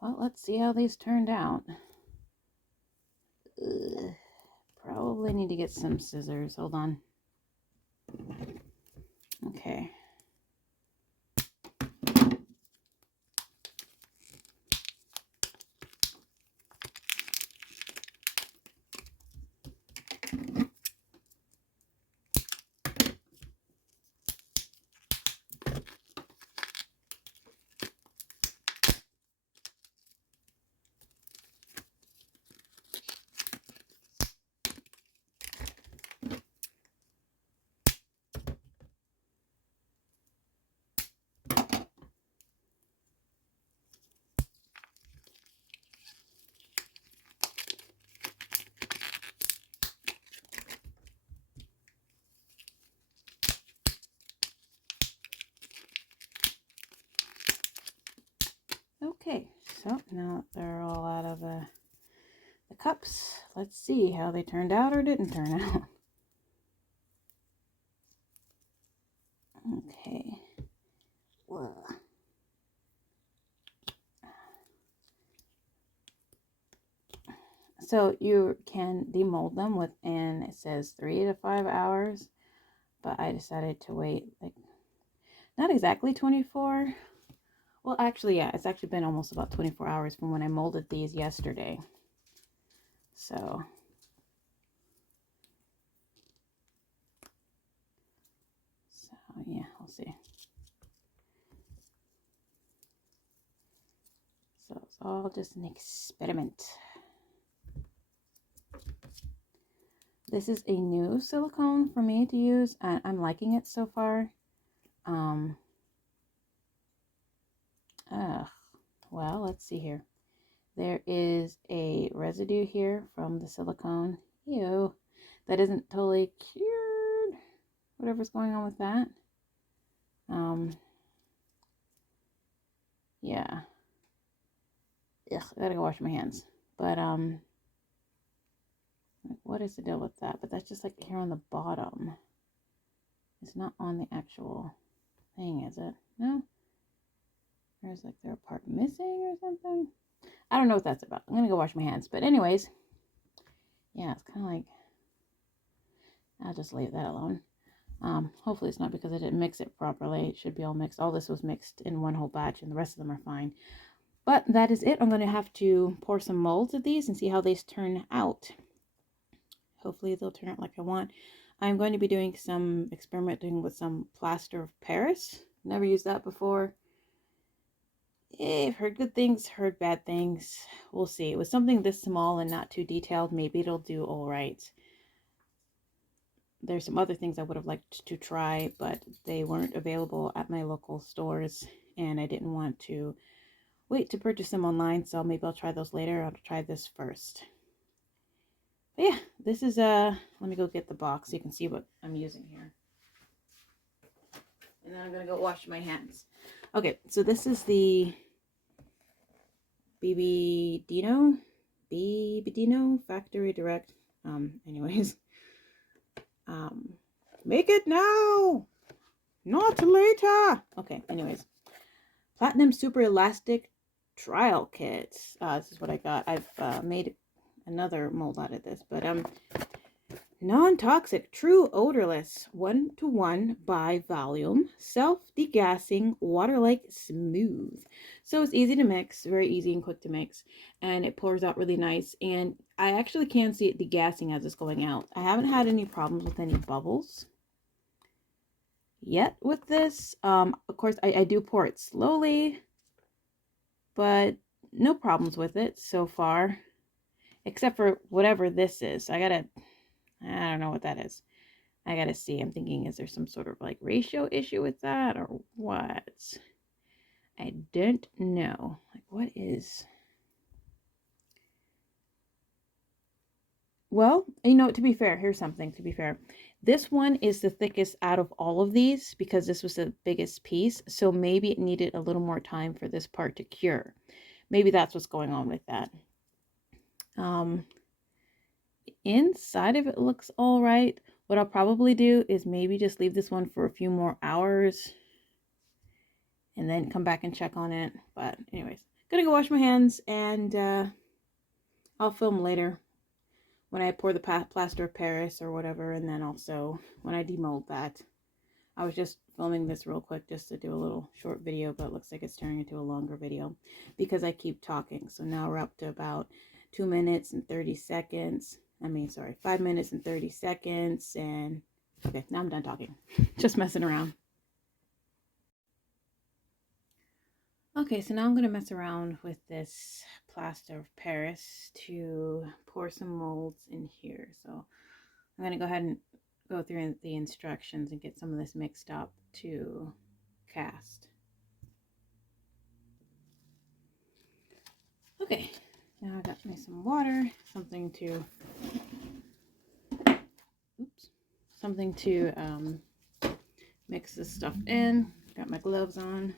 Well, let's see how these turned out. Ugh. Probably need to get some scissors. Hold on. Okay. Okay, so now they're all out of the cups. Let's see how they turned out or didn't turn out. Okay. Whoa. So you can demold them within, it says 3 to 5 hours, but I decided to wait like not exactly 24. Well, actually, yeah, it's actually been almost about 24 hours from when I molded these yesterday. So yeah, we'll see. So it's all just an experiment. This is a new silicone for me to use, and I'm liking it so far. Well, let's see here. There is a residue here from the silicone. Ew, that isn't totally cured. Whatever's going on with that. Yeah. Ugh, I gotta go wash my hands. But what is the deal with that? But that's just like here on the bottom. It's not on the actual thing, is it? No? There's like their part missing or something. I don't know what that's about. I'm gonna go wash my hands. But anyways, yeah, it's kind of like, I'll just leave that alone. Hopefully it's not because I didn't mix it properly. It should be all mixed. All this was mixed in one whole batch and the rest of them are fine. But that is it. I'm going to have to pour some molds of these and see how these turn out. Hopefully they'll turn out like I want. I'm going to be doing some experimenting with some Plaster of Paris. Never used that before. I've heard good things, heard bad things. We'll see. With something this small and not too detailed, maybe it'll do all right. There's some other things I would have liked to try, but they weren't available at my local stores, and I didn't want to wait to purchase them online, so maybe I'll try those later. I'll try this first. But yeah, this is let me go get the box so you can see what I'm using here. And then I'm gonna go wash my hands. Okay, so this is the BB Dino Factory Direct. Anyways. Make it now, not later. Okay, anyways. Platinum Super Elastic Trial Kit. This is what I got. I've made another mold out of this, but non-toxic, true odorless, 1-to-1 by volume, self-degassing, water-like smooth. So it's easy to mix, very easy and quick to mix, and it pours out really nice. And I actually can see it degassing as it's going out. I haven't had any problems with any bubbles yet with this. Of course, I do pour it slowly, but no problems with it so far, except for whatever this is. I don't know what that is. I gotta see. I'm thinking, is there some sort of like ratio issue with that or what? I don't know. Like, what is... Well, you know, to be fair, here's something to be fair. This one is the thickest out of all of these because this was the biggest piece. So maybe it needed a little more time for this part to cure. Maybe that's what's going on with that. Inside of it looks all right. What I'll probably do is maybe just leave this one for a few more hours and then come back and check on it. But anyways, gonna go wash my hands, and I'll film later when I pour the plaster of Paris or whatever, and then also when I demold that. I was just filming this real quick just to do a little short video, but it looks like it's turning into a longer video because I keep talking. So now we're up to about 2 minutes and 30 seconds. I mean, sorry, 5 minutes and 30 seconds. And okay, now I'm done talking. Just messing around. Okay, so now I'm going to mess around with this plaster of Paris to pour some molds in here. So I'm going to go ahead and go through the instructions and get some of this mixed up to cast. Okay, now I got me some water, something to mix this stuff in. Got my gloves on.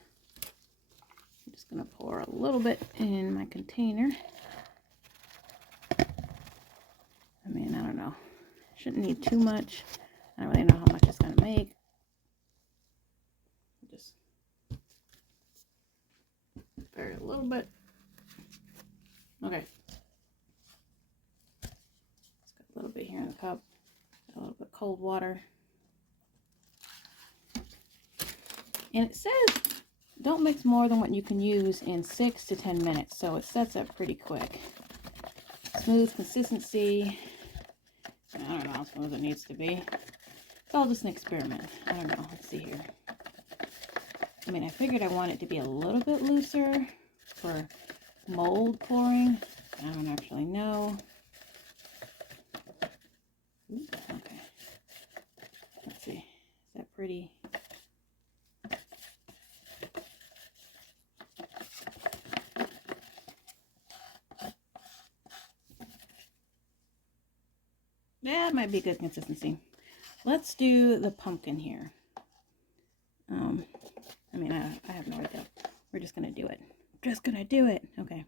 I'm just gonna pour a little bit in my container. I mean, I don't know. Shouldn't need too much. I don't really know how much it's gonna make. Just pour it a little bit. Okay. Just got a little bit here in the cup. Got a little bit of cold water. And it says don't mix more than what you can use in 6 to 10 minutes. So it sets up pretty quick. Smooth consistency. I don't know how smooth it needs to be. It's all just an experiment. I don't know. Let's see here. I mean, I figured I want it to be a little bit looser for mold pouring. I don't actually know. Okay. Let's see. Is that pretty? Yeah, it might be good consistency. Let's do the pumpkin here. I mean, I have no idea. We're just gonna do it. Just gonna do it. Okay.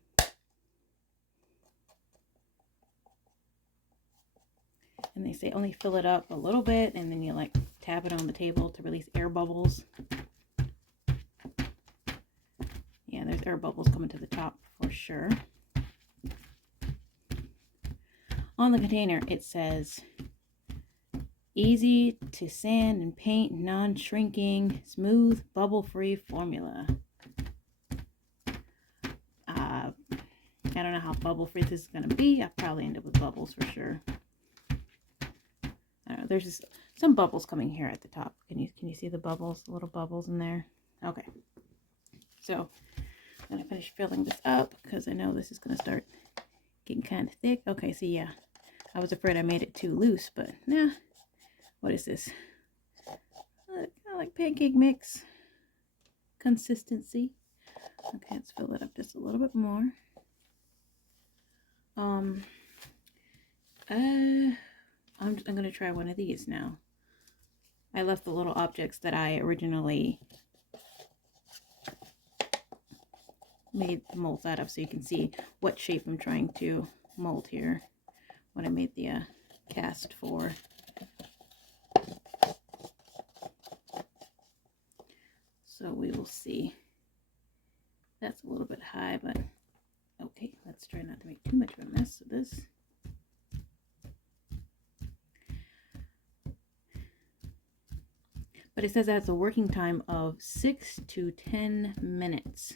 And they say only fill it up a little bit, and then you like tap it on the table to release air bubbles. Yeah, there's air bubbles coming to the top for sure. On the container, it says easy to sand and paint, non-shrinking, smooth, bubble-free formula. I don't know how bubble-free this is going to be. I'll probably end up with bubbles for sure. I don't know. There's just some bubbles coming here at the top. Can you see the bubbles? The little bubbles in there? Okay. So I'm going to finish filling this up because I know this is going to start getting kind of thick. Okay, so yeah. I was afraid I made it too loose, but nah. What is this? Kind of like pancake mix consistency. Okay, let's fill it up just a little bit more. I'm gonna try one of these now. I left the little objects that I originally made the molds out of, so you can see what shape I'm trying to mold here. What I made the cast for. So we will see. That's a little bit high, but okay, let's try not to make too much of a mess of this. But it says that it's a working time of 6 to 10 minutes.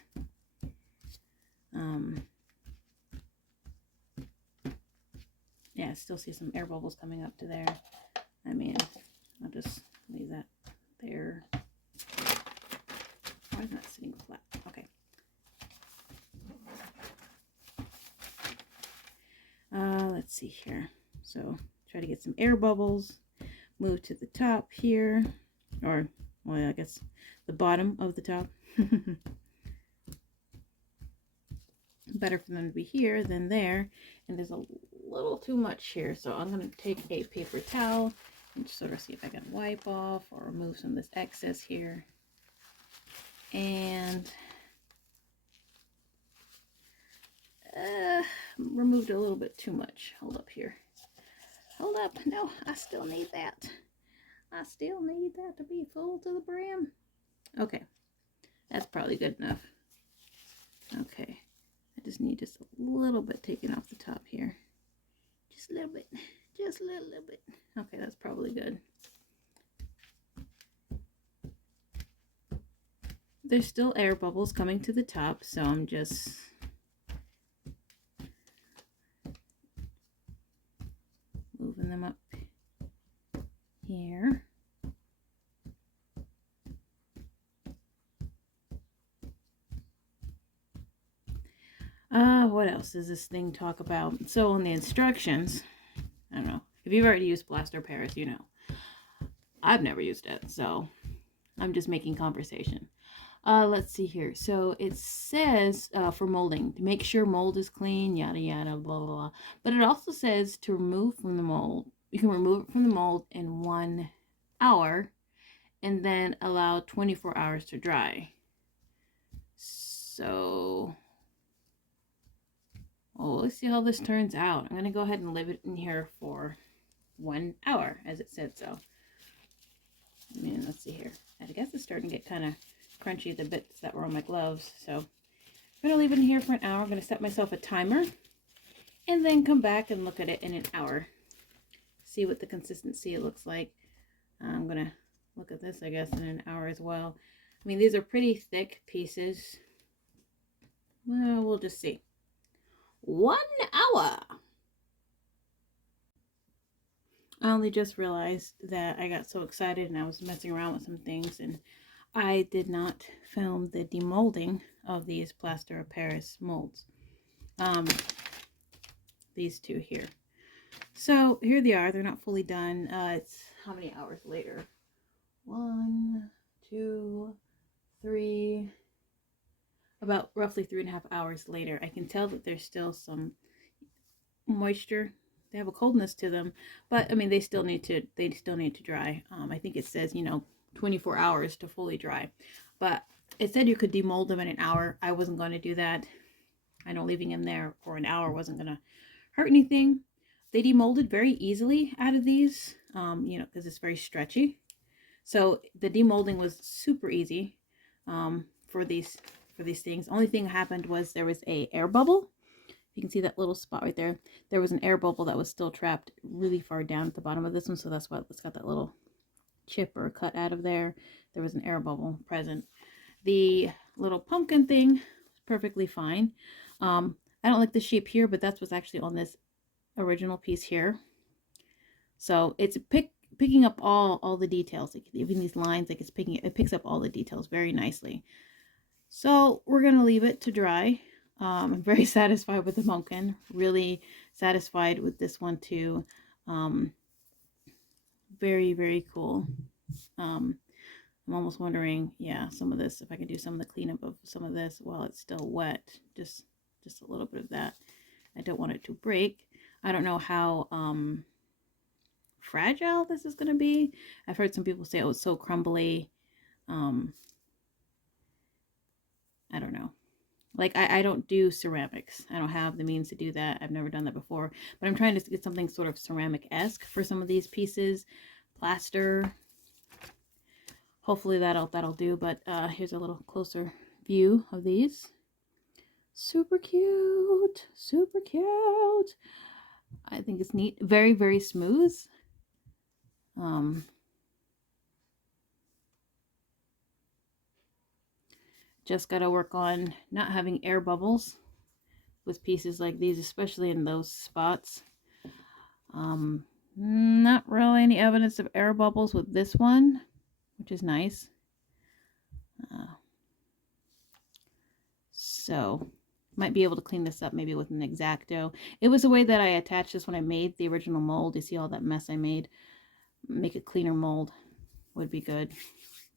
Yeah, I still see some air bubbles coming up to there. I mean, I'll just leave that there. Why is it not sitting flat? Okay. Let's see here. So try to get some air bubbles. Move to the top here. Or, well, I guess the bottom of the top. Better for them to be here than there. And there's a little too much here. So I'm going to take a paper towel and just sort of see if I can wipe off or remove some of this excess here. And removed a little bit too much. Hold up here. Hold up. No, I still need that. I still need that to be full to the brim. Okay. That's probably good enough. Okay. I just need just a little bit taken off the top here. Just a little bit. Just a little bit. Okay, that's probably good. There's still air bubbles coming to the top, so I'm just moving them up here. What else does this thing talk about? So on the instructions, I don't know. If you've already used Plaster of Paris, you know. I've never used it, so I'm just making conversation. Let's see here. So it says for molding, to make sure mold is clean, yada yada, blah blah blah. But it also says to remove from the mold. You can remove it from the mold in 1 hour, and then allow 24 hours to dry. So, let's see how this turns out. I'm gonna go ahead and leave it in here for 1 hour, as it said so. And let's see here. I guess it's starting to get kind of crunchy, the bits that were on my gloves. So I'm going to leave it in here for an hour. I'm going to set myself a timer and then come back and look at it in an hour. See what the consistency it looks like. I'm going to look at this, I guess, in an hour as well. I mean, these are pretty thick pieces. Well, we'll just see. 1 hour. I only just realized that I got so excited and I was messing around with some things, and I did not film the demolding of these Plaster of Paris molds. These two here. So here they are. They're not fully done. It's how many hours later? 1, 2, 3. About roughly 3.5 hours later. I can tell that there's still some moisture. They have a coldness to them, but I mean they still need to dry. I think it says 24 hours to fully dry, but it said you could demold them in an hour. I wasn't going to do that. I know leaving them there for an hour wasn't going to hurt anything. They demolded very easily out of these, because it's very stretchy. So the demolding was super easy for these things. Only thing happened was there was a air bubble. You can see that little spot right there. There was an air bubble that was still trapped really far down at the bottom of this one, so that's why it's got that little chip or cut out of there. There was an air bubble present. The little pumpkin thing was perfectly fine. I don't like the shape here, but that's what's actually on this original piece here. So it's picking up all the details. Like even these lines, like it picks up all the details very nicely. So we're gonna leave it to dry. I'm very satisfied with the pumpkin. Really satisfied with this one too. Very, very cool. I'm almost wondering, some of this, if I can do some of the cleanup of some of this while it's still wet. Just a little bit of that. I don't want it to break. I don't know how fragile this is going to be. I've heard some people say, oh, it's so crumbly. I don't know. Like, I don't do ceramics. I don't have the means to do that. I've never done that before. But I'm trying to get something sort of ceramic-esque for some of these pieces. Plaster. Hopefully that'll do. But here's a little closer view of these. Super cute. Super cute. I think it's neat. Very, very smooth. Just got to work on not having air bubbles with pieces like these, especially in those spots. Not really any evidence of air bubbles with this one, which is nice. So might be able to clean this up maybe with an X-Acto. It was the way that I attached this when I made the original mold. You see all that mess I made? Make a cleaner mold would be good.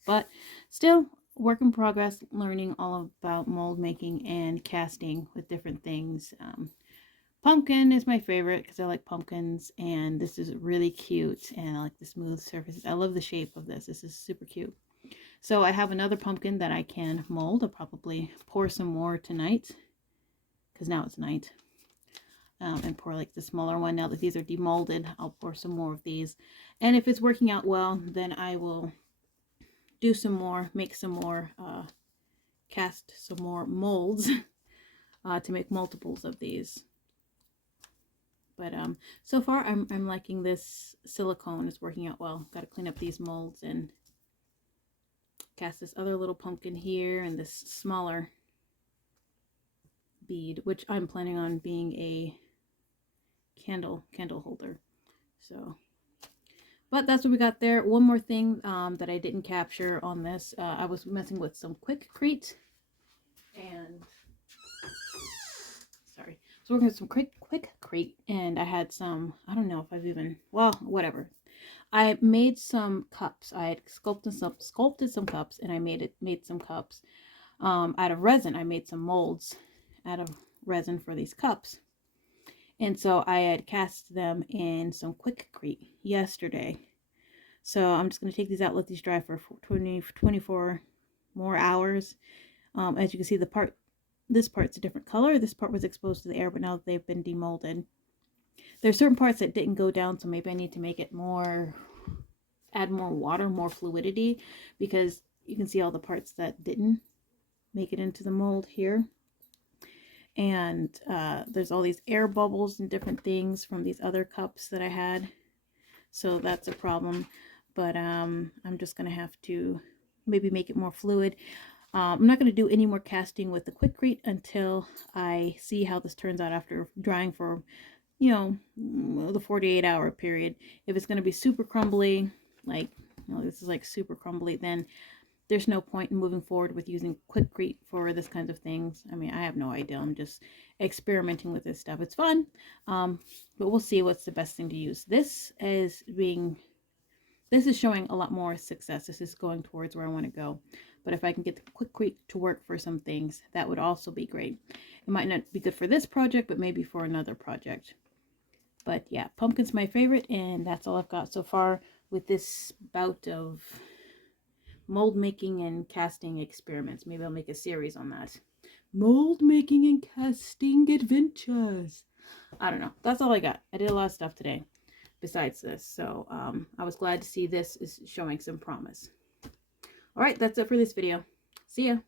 But still, work in progress, learning all about mold making and casting with different things. Pumpkin is my favorite because I like pumpkins, and this is really cute, and I like the smooth surfaces. I love the shape of this. This is super cute. So I have another pumpkin that I can mold. I'll probably pour some more tonight because now it's night. And pour like the smaller one. Now that these are demolded, I'll pour some more of these. And if it's working out well, then I will do some more, make some more, cast some more molds to make multiples of these. But so far I'm liking this silicone. It's working out well. Got to clean up these molds and cast this other little pumpkin here and this smaller bead, which I'm planning on being a candle holder. So, but that's what we got there. One more thing that I didn't capture on this, I was messing with some Quikrete, and sorry, so working with some Quikrete, and I had some, I don't know if I've even, well, whatever. I made some cups. I had sculpted some cups, and I made some cups out of resin. I made some molds out of resin for these cups. And so I had cast them in some Quikrete yesterday. So I'm just going to take these out, let these dry for 24 more hours. As you can see, this part's a different color. This part was exposed to the air, but now that they've been demolded. There's certain parts that didn't go down, so maybe I need to make it more, add more water, more fluidity, because you can see all the parts that didn't make it into the mold here. And there's all these air bubbles and different things from these other cups that I had, so that's a problem. But I'm just gonna have to maybe make it more fluid. I'm not gonna do any more casting with the Quikrete until I see how this turns out after drying for, you know, the 48-hour period. If it's gonna be super crumbly, like, you know, this is like super crumbly, then there's no point in moving forward with using Quikrete for this kinds of things. I mean, I have no idea. I'm just experimenting with this stuff. It's fun, but we'll see what's the best thing to use. This is showing a lot more success. This is going towards where I want to go. But if I can get the Quikrete to work for some things, that would also be great. It might not be good for this project, but maybe for another project. But yeah, pumpkin's my favorite, and that's all I've got so far with this bout of mold making and casting experiments. Maybe I'll make a series on that. Mold making and casting adventures. I don't know. That's all I got. I did a lot of stuff today besides this. So I was glad to see this is showing some promise. All right, that's it for this video. See ya.